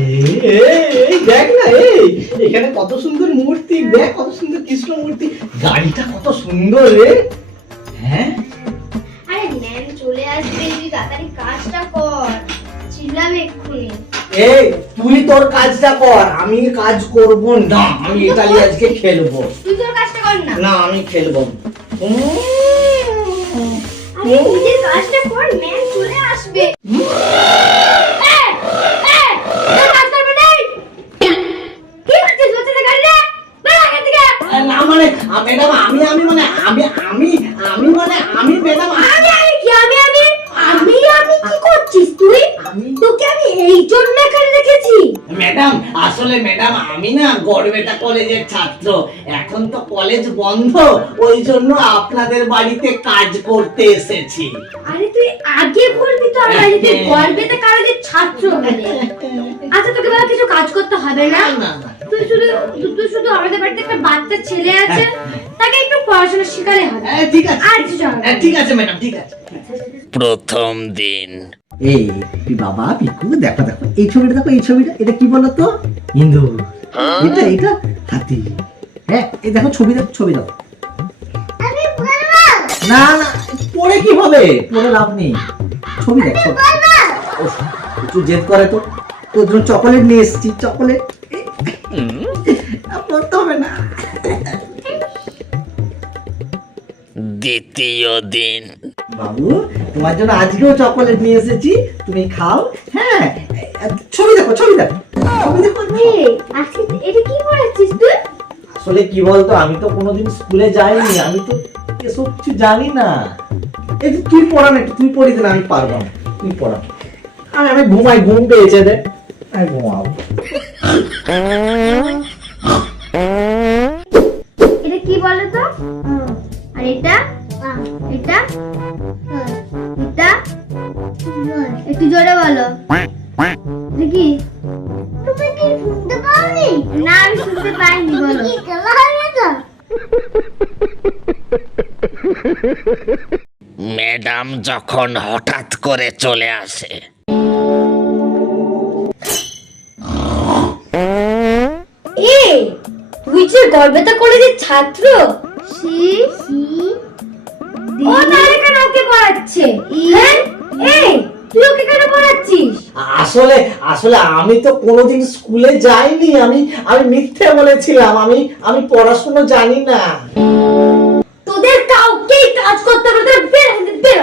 এই দেখ না, এখানে কত সুন্দর মূর্তি, দেখ কত সুন্দর কৃষ্ণ মূর্তি, গাড়িটা কত সুন্দর রে। হ্যাঁ আরে ম্যাম চলে আসবে, তুই তাড়াতাড়ি কাজটা কর, চিল্লাবে এক্ষুনি। এই তুই তোর কাজটা কর, আমি কাজ করব না, আমি ইতালি আজকে খেলবো। তুই তোর কাজটা কর না। না আমি খেলবো। আরে নিজের কাজটা কর, ম্যাম চলে আসবে। না মানে ম্যাডাম আমি মানে আমি মানে আমি ম্যাডাম আমি কি করছিস তুই? তোকে আমি এই জন্য এখানে রেখেছি। ম্যাডাম আসলে ম্যাডাম আমি না গড়বেতা কলেজের ছাত্র, এখন তো কলেজ বন্ধ, ওই জন্য আপনাদের বাড়িতে কাজ করতে এসেছি। আরে তুই আগে বলবি তো আমরা যে গর্বেতে কলেজের ছাত্র মানে। আচ্ছা তোকে বলা কিছু কাজ করতে হবে না, তুই শুধু আমাদের বাড়িতে একটা বাচ্চা ছেলে আছে, তাকে একটু পড়াশোনা শেখালে হবে। ঠিক আছে আচ্ছা ঠিক আছে ম্যাডাম, ঠিক আছে। প্রথম দিন। এই বাবা পিকু দেখো দেখো এই ছবিটা, দেখো এই ছবিটা, এটা কি বলো তো? ইন্দুর। এটা হাতি। হ্যাঁ এই দেখো ছবি দেখো, ছবি দেখো। না না পড়ে কি হবে, পড়ে লাভ নেই, ছবি দেখো। একটু জেদ করে তো, তোর জন্য চকোলেট নিয়ে এসেছি, চকোলেট পড়তে হবে না। দ্বিতীয় দিন। বাবু তোমার জন্য আজকেও চকোলেট নিয়ে এসেছি, তুমি খাও। হ্যাঁ ছবি দেখো, ছবি দেখো, ছবি দেখো। আজকে এটা কি পড়াচ্ছিস তুই? আসলে কি বলতো, আমি তো কোনোদিন স্কুলে যাইনি, আমি তো এসব কিছু জানি না। এই যে তুই পড়া না, তুই পড়ি দে না, আমি পারবো না, তুই পড়া। আমি ঘুমাই, ঘুম পেয়েছে রে, আমি ঘুমাবো। এটা কি বলো তো? আর এটা এটা এটা একটু জোরে বলো। দেখি তুমি কি শুনতে পাওনি? না আমি শুনতে পাইনি, বলো। ম্যাডাম যখন হঠাৎ করে চলে আসে। এই তুই যে গর্বেতা কলেজের ছাত্র? ও তাহলে কেন ওকে পড়াচ্ছে? হ্যাঁ এই তুই ওকে কেন পড়াচ্ছিস? আসলে আমি তো কোনোদিন স্কুলে যাইনি, আমি মিথ্যে বলেছিলাম, আমি পড়াশোনা জানি না। তোদের কাউকেই কাজ করতে হবে না, বের বের